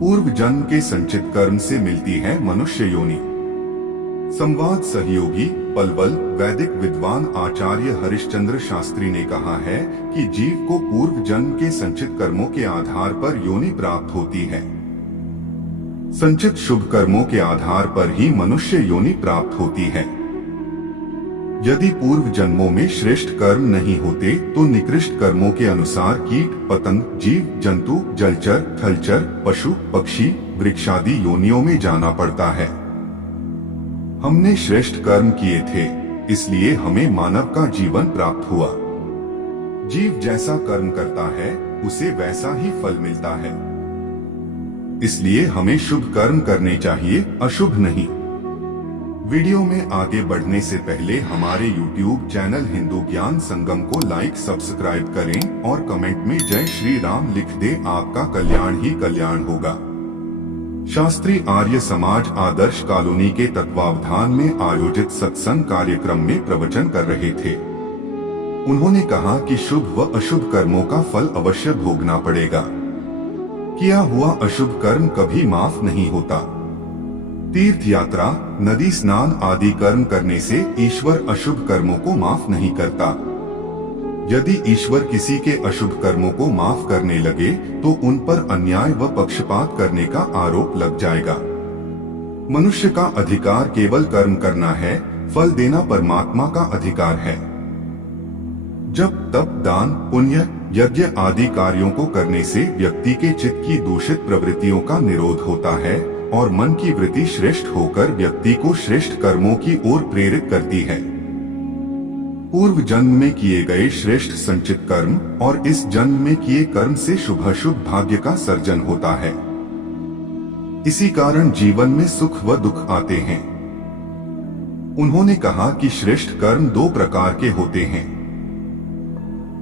पूर्व जन्म के संचित कर्म से मिलती है मनुष्य योनि। संवाद सहयोगी पलवल वैदिक विद्वान आचार्य हरिश्चंद्र शास्त्री ने कहा है कि जीव को पूर्व जन्म के संचित कर्मों के आधार पर योनि प्राप्त होती है। संचित शुभ कर्मों के आधार पर ही मनुष्य योनि प्राप्त होती है। यदि पूर्व जन्मों में श्रेष्ठ कर्म नहीं होते तो निकृष्ट कर्मों के अनुसार कीट पतंग जीव जंतु जलचर थलचर पशु पक्षी वृक्षादि योनियों में जाना पड़ता है। हमने श्रेष्ठ कर्म किए थे, इसलिए हमें मानव का जीवन प्राप्त हुआ। जीव जैसा कर्म करता है उसे वैसा ही फल मिलता है, इसलिए हमें शुभ कर्म करने चाहिए, अशुभ नहीं। वीडियो में आगे बढ़ने से पहले हमारे YouTube चैनल हिंदू ज्ञान संगम को लाइक सब्सक्राइब करें और कमेंट में जय श्री राम लिख दे। आपका कल्याण ही कल्याण होगा। शास्त्री आर्य समाज आदर्श कॉलोनी के तत्वावधान में आयोजित सत्संग कार्यक्रम में प्रवचन कर रहे थे। उन्होंने कहा कि शुभ व अशुभ कर्मों का फल अवश्य भोगना पड़ेगा। किया हुआ अशुभ कर्म कभी माफ नहीं होता। तीर्थ यात्रा नदी स्नान आदि कर्म करने से ईश्वर अशुभ कर्मों को माफ नहीं करता। यदि ईश्वर किसी के अशुभ कर्मों को माफ करने लगे तो उन पर अन्याय व पक्षपात करने का आरोप लग जाएगा। मनुष्य का अधिकार केवल कर्म करना है, फल देना परमात्मा का अधिकार है। जब तप दान पुण्य यज्ञ आदि कार्यों को करने से व्यक्ति के चित्त की दूषित प्रवृत्तियों का निरोध होता है और मन की वृत्ति श्रेष्ठ होकर व्यक्ति को श्रेष्ठ कर्मों की ओर प्रेरित करती है। पूर्व जन्म में किए गए श्रेष्ठ संचित कर्म और इस जन्म में किए कर्म से शुभाशुभ भाग्य का सर्जन होता है। इसी कारण जीवन में सुख व दुख आते हैं। उन्होंने कहा कि श्रेष्ठ कर्म दो प्रकार के होते हैं,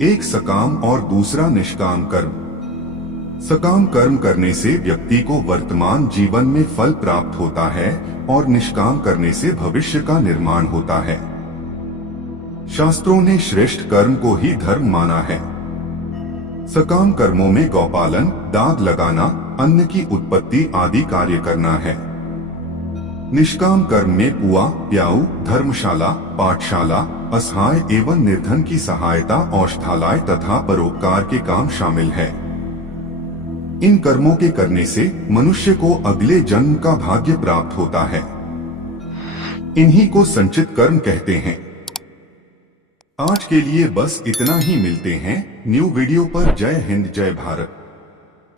एक सकाम और दूसरा निष्काम कर्म। सकाम कर्म करने से व्यक्ति को वर्तमान जीवन में फल प्राप्त होता है और निष्काम करने से भविष्य का निर्माण होता है। शास्त्रों ने श्रेष्ठ कर्म को ही धर्म माना है। सकाम कर्मों में गौपालन दाग लगाना अन्न की उत्पत्ति आदि कार्य करना है। निष्काम कर्म में पुआ प्याऊ धर्मशाला पाठशाला असहाय एवं निर्धन की सहायता औषधालय तथा परोपकार के काम शामिल है। इन कर्मों के करने से मनुष्य को अगले जन्म का भाग्य प्राप्त होता है। इन्हीं को संचित कर्म कहते हैं। आज के लिए बस इतना ही। मिलते हैं न्यू वीडियो पर। जय हिंद जय भारत।